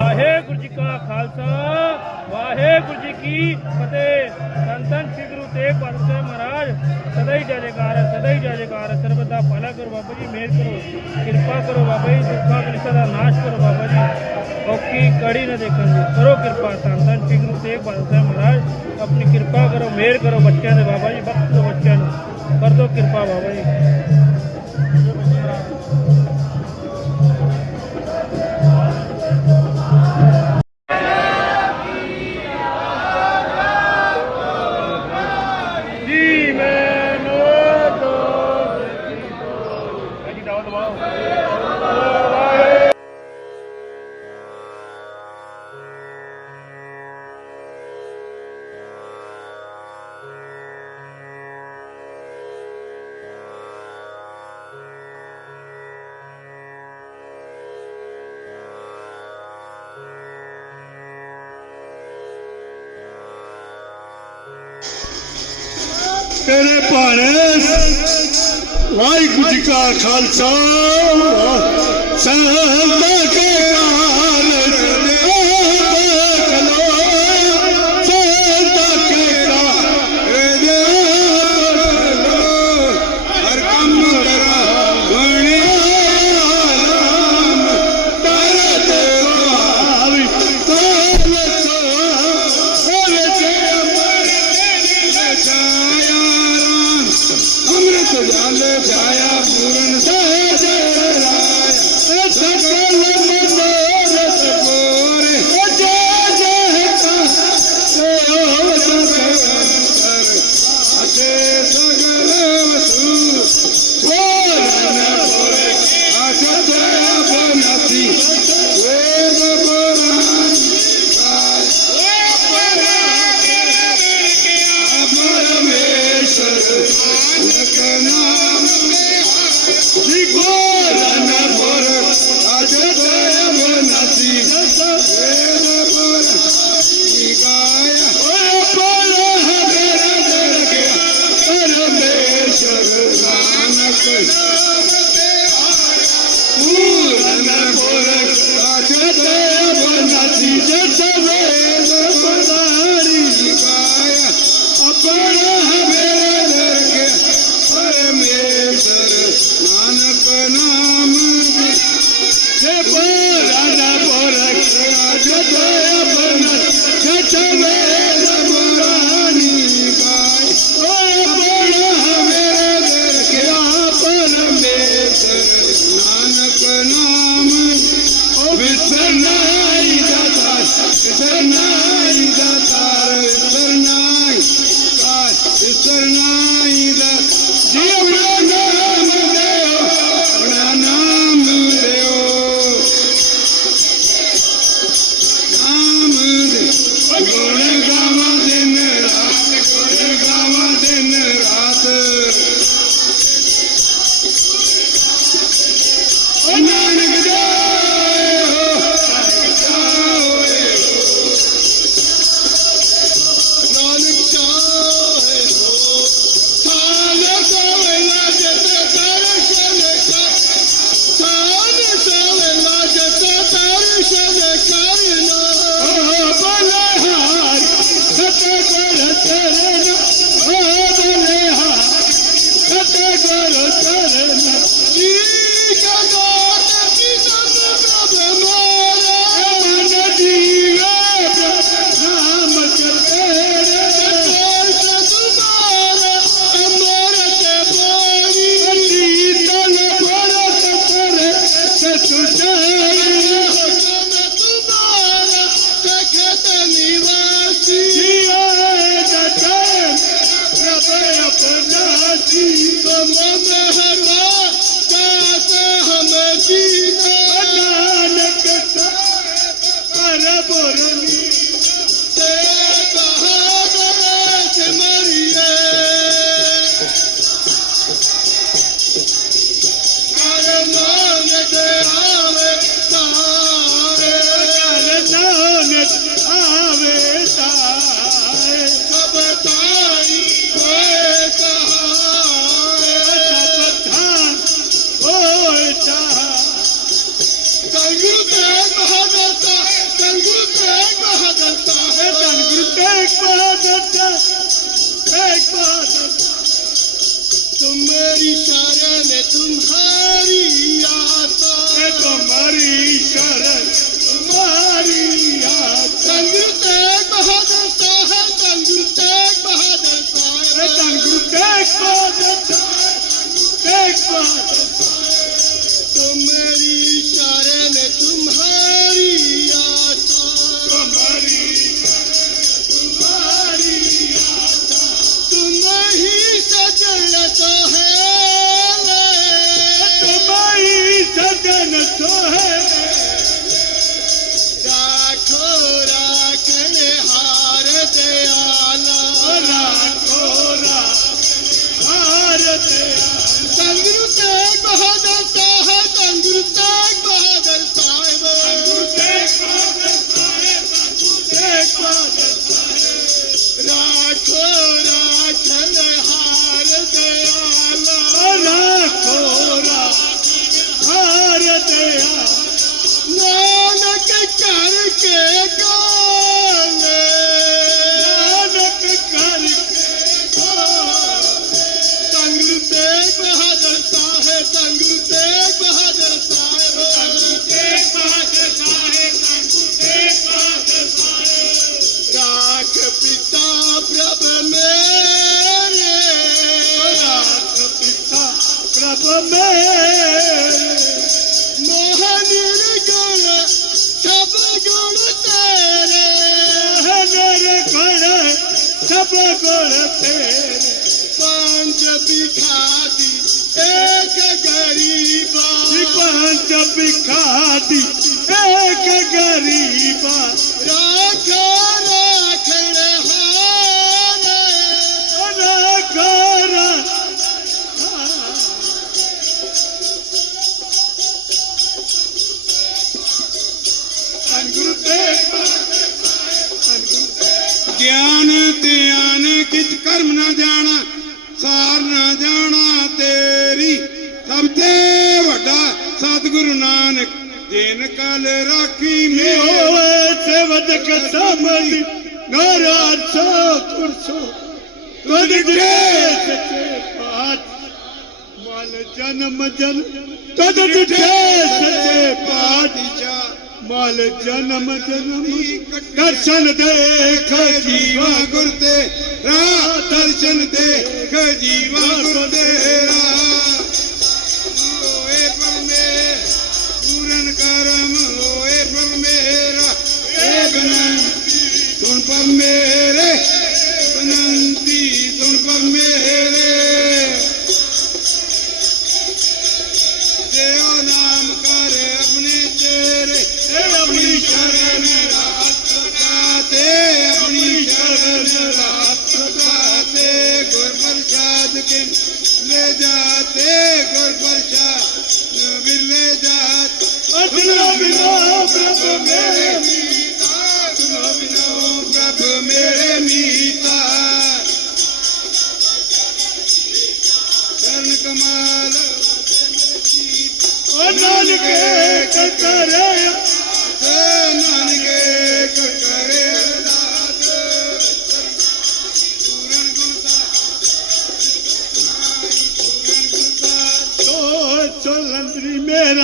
ਵਾਹਿਗੁਰੂ ਜੀ ਕਾ ਖਾਲਸਾ, ਵਾਹਿਗੁਰੂ ਜੀ ਕੀ ਫਤਿਹ। ਸੰਤਨ ਸ੍ਰੀ ਗੁਰੂ ਤੇਗ ਬਹਾਦਰ ਮਹਾਰਾਜ, ਸਦਾ ਹੀ ਜੈਕਾਰ ਸਦਾ ਹੀ ਜੈਕਾਰ ਸਰਬਤ ਦਾ ਕਰੋ ਬਾਬਾ ਜੀ, ਮਿਹਰ ਕਰੋ, ਕਿਰਪਾ ਕਰੋ ਬਾਬਾ ਜੀ, ਦੁੱਖਾਂ ਕਲੇਸ਼ਾਂ ਦਾ ਨਾਸ਼ ਕਰੋ ਬਾਬਾ ਜੀ। ਔਕੀ ਕੜੀ ਨਾ ਦੇਖਣ ਦੀ, ਕਰੋ ਕਿਰਪਾ। ਸੰਤਨ ਸ੍ਰੀ ਗੁਰੂ ਤੇਗ ਬਹਾਦਰ ਮਹਾਰਾਜ, ਆਪਣੀ ਕਿਰਪਾ ਕਰੋ, ਮਿਹਰ ਕਰੋ ਬੱਚਿਆਂ ਦੇ ਬਾਬਾ ਜੀ ਬਖਸ਼ ਦਿਓ ਬੱਚਿਆਂ ਨੂੰ। ਕਰ ਦੋ ਕਿਰਪਾ ਬਾਬਾ ਜੀ। ਵਾਹਿਗੁਰੂ ਜੀ ਕਾ ਖਾਲਸਾ ਸਦਾ ਕੇ ਕਾ When Dios. پانچ به کاڌي هڪ غريبا. پانچ به کاڌي هڪ غريب. راک मल जनम जन कद गुजशा माल जनम जनम दर्शन दे जी गुरू रा दर्शन दे जी रा ਪੂਰਨ ਕਰਮ ਹੋਏ ਪਰਮੇਰਾ ਏ ਬਨੰਤੀ ਸੁਣ ਪਰ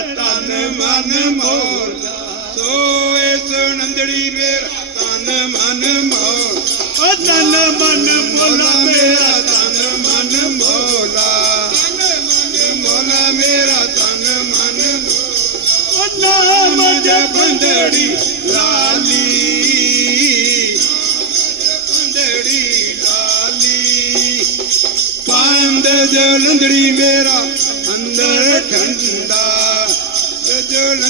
ਤਨ ਤਨ ਮਨ ਮੋਲਾ ਸੋ ਇਸ ਨੰਦੜੀ ਮੇਰਾ ਤਨ ਮਨ ਮੋਲਾ ਓ ਤਨ ਮਨ ਮੋਲਾ ਮੇਰਾ ਤਨ ਮਨ ਮੋਲਾ। ਮੋਲਾ ਮੇਰਾ ਤਨ ਮਨ ਓ ਨਾਮ ਬੰਦੜੀ ਲਾਲੀ। ਬੰਦੜੀ ਲਾਲੀ। ਪੰਦ ਜਲੰਦੜੀ ਮੇਰਾ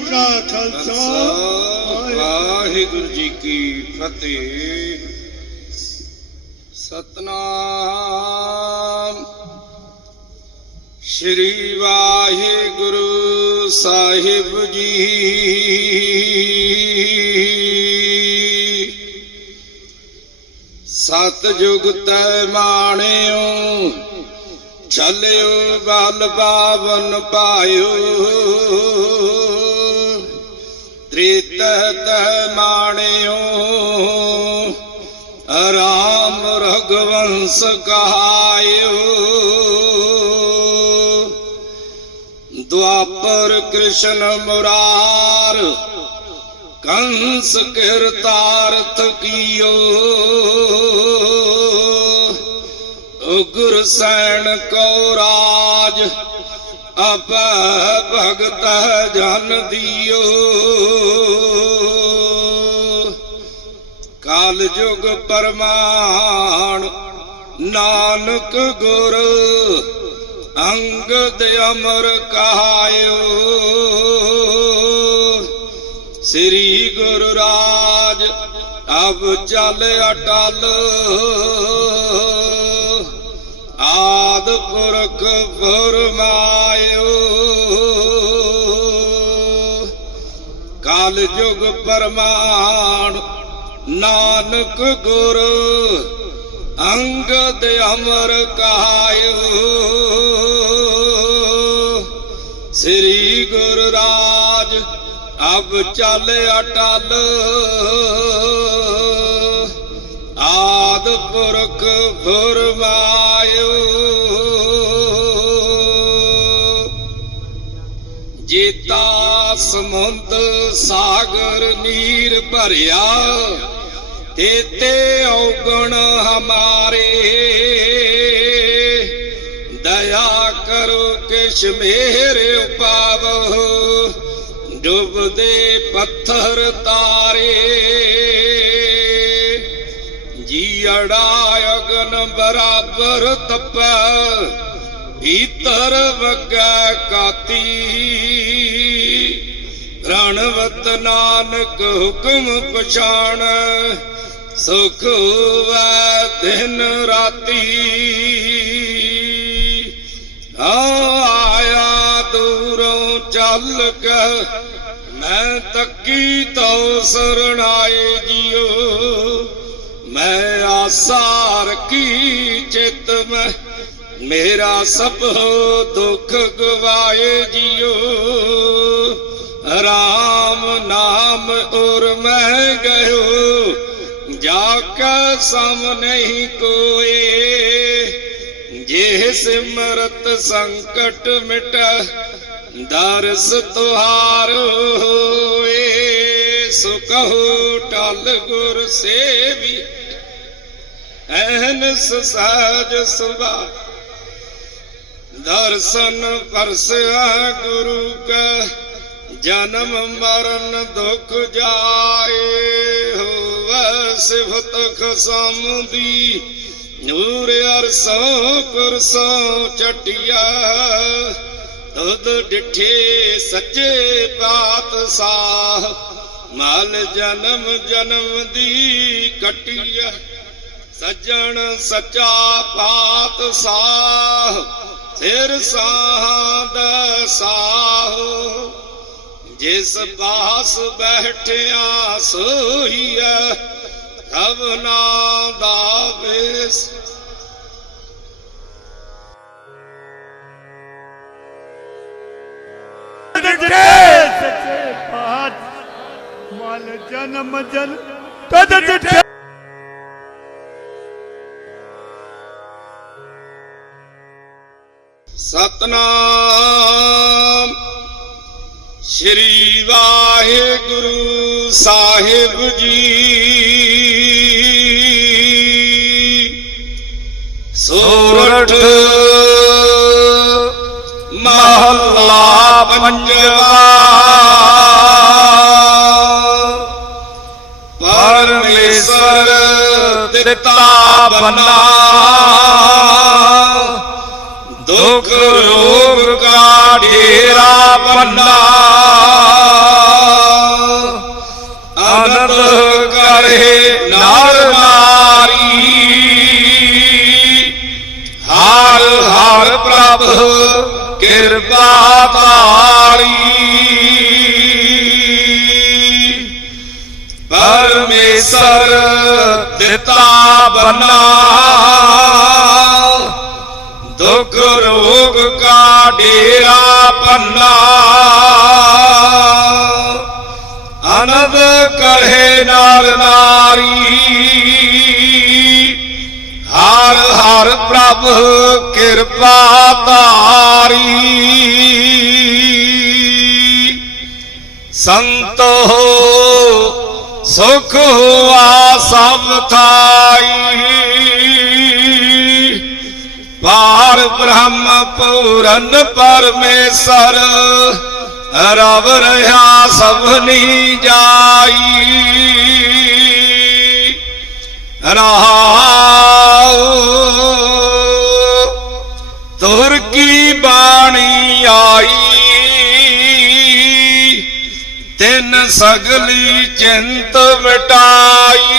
ਕਾ ਖਾਲਸਾ, ਵਾਹਿਗੁਰੂ ਜੀ ਕੀ ਫਤਿਹ। ਸਤਨਾਮ। ਸ਼੍ਰੀ ਵਾਹਿਗੁਰੂ ਸਾਹਿਬ ਜੀ। ਸਤਜੁਗ ਤੈ ਮਾਣਿਓ ਚੱਲਿਓ ਬਲ ਬਾਵਨ ਪਾਇਓ। ਤ੍ਰਿਤੈ ਤੈ ਮਾਣਿਓ, ਰਾਮ ਰਗਵੰਸ ਕਹਾਇਓ। ਦੁਆਪਰ ਕ੍ਰਿਸ਼ਨ ਮੁਰਾਰ, ਕੰਸ ਕਿਰਤਾਰਥ ਕੀਓ। ਉਗਰ ਸੈਣ ਕੋ ਰਾਜ ਅਪ ਭਗਤ ਜਨ ਦਿਓ। ਕਾਲ ਜੁਗ ਪਰਮਾਨ ਨਾਨਕ ਗੁਰ ਅੰਗਦ ਅਮਰ ਕਹਾਇਓ। ਸ੍ਰੀ ਗੁਰੂ ਰਾਜ ਅਬ ਚੱਲ ਅਟਲ। ਆਦ ਪੁਰਖ ਫਰਮਾਇਓ। ਕਾਲ ਜੁਗ ਪਰਮਾਨ ਨਾਨਕ ਗੁਰ ਅੰਗਦ ਅਮਰ ਕਹਾਇਓ ਸ੍ਰੀ ਗੁਰ ਰਾਜ ਅਬ ਚੱਲ ਅਟਲ। ਆਦ ਪੁਰਖ ਫਰਮਾਇਓ ਜੀਤਾ ਸਮੁੰਦ ਸਾਗਰ ਨੀਰ ਭਰਿਆ, ਤੇਤੇ ਔਗਣ ਹਮਾਰੇ। ਦਇਆ ਕਰੋ ਕਿਛ ਮੇਰੇ ਉਪਾਵੋ ਡੁੱਬਦੇ ਪੱਥਰ ਤਾਰੇ। ਜੀੜਾ ਅਗਨ ਬਰਾਬਰ ਤਪੈ ਭੀਤਰ ਵਗੈ ਕਾਤੀ। ਰਣਵਤ ਨਾਨਕ ਹੁਕਮ ਪਛਾਣ, ਸੁਖ ਵੈ ਦਿਨ ਰਾਤੀ। ਆਇਆ ਦੂਰੋਂ ਚੱਲ ਕੇ ਮੈਂ ਤੱਕੀ ਤੋ ਸਰਣਾਏ ਜਿਉ ਮੈਂ ਆਸਾ ਰਖੀ ਚਿਤ ਮੈਂ, ਮੇਰਾ ਸਭ ਦੁੱਖ ਗਵਾਏ ਜਿਉ ਰਾਮ ਨਾਮ ਉਰ ਮੈਂ ਗਇਓ, ਜਾ ਕੈ ਸਮ ਨਹੀਂ ਕੋਏ। ਜੇ ਸਿਮਰਤ ਸੰਕਟ ਮਿਟ, ਦਰਸ ਤੁਹਾਰ ਹੋਏ। ਸੋ ਕਹੋ ਟਲ ਗੁਰ ਸੇਵੀ ਐਨਸ ਸਾਜ ਸੁਭਾ। ਦਰਸ਼ਨ ਪਰਸਾ ਗੁਰੂ ਕਾ, ਜਨਮ ਮਰਨ ਦੁਖ ਜਾਏ ਹੋਵੈ ਸਿਫਤ ਖਸਮਦੀ ਨੂਰ ਅਰਸੋਂ ਕੁਰਸੋਂ ਚਟਿਆ, ਤੁਧ ਡਿਠੇ ਸੱਚੇ ਪਾਤਸ਼ਾਹ। ਮਲ ਜਨਮ ਜਨਮ ਦੀ ਕਟਿਆ। ਸੱਜਣ ਸੱਚਾ ਪਾਤਸ਼ਾਹ, ਫਿਰ ਸਾਹ ਦਾ ਸਾਹ। ਜਿਸ ਪਾਸ ਬੈਠਿਆ ਸੋਹੀਐ ਕਵਨਾ ਦਾ ਵੇਸ। ਸੱਚੇ ਪਾਤ ਮਲ ਜਨਮ ਜਨ ਤਦ ਡਿਠੇ ਸਤਨਾਮ। ਸ੍ਰੀ ਵਾਹਿਗੁਰੂ ਸਾਹਿਬ ਜੀ। ਸੋਰਠ ਮਹੱਲਾ ਪੰਜਵਾ। ਪਰਮੇਸ਼ਰ ਦਿੱਤਾ ਬਨਾ। ਦੁੱਖ ਰੋਗ ਕਾ ਢੇਰਾ ਪੱਲਾ ਅਨੰਦ ਕਰੇ ਨਰ ਨਾਰੀ। ਹਰ ਹਰ ਪ੍ਰਭ ਕਿਰਪਾ ਤਾਰੀ ਪਰਮੇਸ਼ਰ ਦਿੱਤਾ ਬਨਾ। ਦੁੱਖ ਰੋਗ ਕਾ ਡੇਰਾ ਪੰਨਾ। ਅਨੰਦ ਕਰੇ ਨਾਲ ਨਾਰੀ। ਹਰ ਹਰ ਪ੍ਰਭ ਕਿਰਪਾ ਤਾਰੀ ਸੰਤੋ, ਸੁਖ ਹੁਆ ਸਭ ਥਾਈ। ਪਾਰ ਬ੍ਰਹਮ ਪੂਰਨ ਪਰਮੇਸ਼ਰ, ਰਵ ਰਹਾ ਸਭਨੀ ਜਾਈ। ਰਹਾਉ ਤੁਰ ਕੀ ਬਾਣੀ ਆਈ? ਤਿੰਨ ਸਗਲੀ ਚਿੰਤ ਮਿਟਾਈ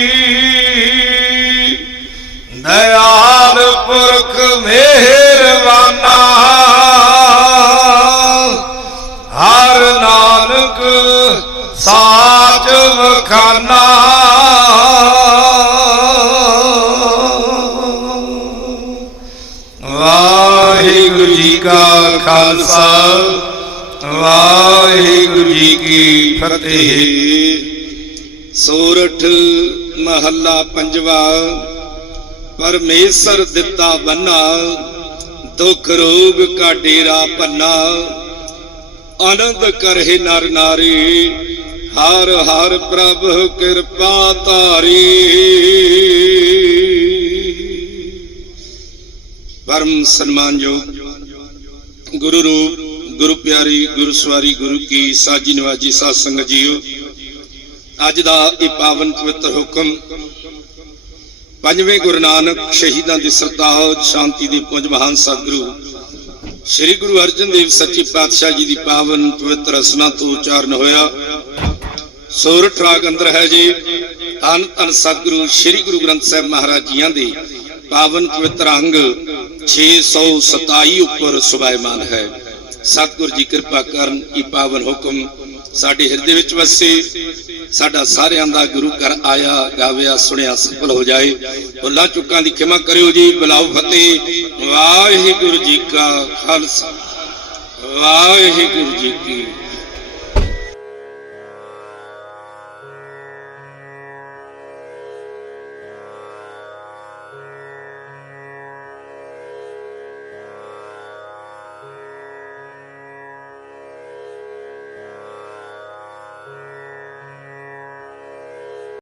ਸਾਚ ਵਖਾਨਾ। ਵਾਹਿਗੁਰੂ ਜੀ ਕਾ ਖਾਲਸਾ, ਵਾਹਿਗੁਰੂ ਜੀ ਕੀ ਫਤਿਹ। ਸੋਰਠ ਮਹੱਲਾ ਪੰਜਵਾ, ਪਰਮੇਸ਼ਰ ਦਿੱਤਾ ਬੰਨਾ ਦੁੱਖ ਰੋਗ ਕਾ ਡੇਰਾ ਪੰਨਾ ਆਨੰਦ ਕਰਹਿ ਨਰ ਨਾਰੀ ਹਰ ਹਰ ਪ੍ਰਭ ਕਿਰਪਾ ਧਾਰੀ। ਪਰਮ ਸਨਮਾਨਯੋਗ ਗੁਰੂ ਰੂਪ, ਗੁਰੂ ਪਿਆਰੀ, ਗੁਰੂ ਸਵਾਰੀ, ਗੁਰੂ ਕੀ ਸਾਜੀ ਨਵਾਜੀ ਸਾਧ ਸੰਗਤ ਜੀਓ, ਅੱਜ ਦਾ ਇਹ ਪਾਵਨ ਪਵਿੱਤਰ ਹੁਕਮ ਪੰਜਵੇਂ ਗੁਰੂ ਨਾਨਕ ਸ਼ਹੀਦਾਂ ਦੀ ਸਰਤਾਜ ਸ਼ਾਂਤੀ ਦੀ ਪੁੰਜ ਮਹਾਨ ਸਤਿਗੁਰੂ, ਸ੍ਰੀ ਗੁਰੂ ਅਰਜਨ ਦੇਵ ਸੱਚੇ ਪਾਤਸ਼ਾਹ ਜੀ ਦੀ ਪਾਵਨ ਪਵਿੱਤਰ ਰਸਨਾ ਤੋਂ ਉਚਾਰਨ ਹੋਇਆ। ਸੋਰਠ ਰਾਗ ਅੰਦਰ ਹੈ ਜੀ। ਧੰਨ ਧੰਨ ਸਤਿਗੁਰੂ ਸ੍ਰੀ ਗੁਰੂ ਗ੍ਰੰਥ ਸਾਹਿਬ ਮਹਾਰਾਜ ਜੀਆਂ ਦੇ। ਪਾਵਨ ਪਵਿੱਤਰ ਅੰਗ 627 ਉੱਪਰ ਸੁਭਾਇਮਾਨ ਹੈ। ਸਤਿਗੁਰ ਜੀ ਕਿਰਪਾ ਕਰਨ ਇਹ ਪਾਵਨ ਹੁਕਮ ਸਾਡੇ ਹਿਰਦੇ ਵਿੱਚ ਵਸੇ। ਸਾਡਾ ਸਾਰਿਆਂ ਦਾ ਗੁਰੂ ਘਰ ਆਇਆ, ਗਾਵਿਆ, ਸੁਣਿਆ, ਸਫਲ ਹੋ ਜਾਏ। ਭੁੱਲਾਂ ਚੁੱਕਾਂ ਦੀ ਖਿਮਾ ਕਰਿਓ ਜੀ। ਬੁਲਾਓ ਫਤਿਹ। ਵਾਹਿਗੁਰੂ ਜੀ ਕਾ ਖਾਲਸਾ। ਵਾਹਿਗੁਰੂ ਜੀ ਕੀ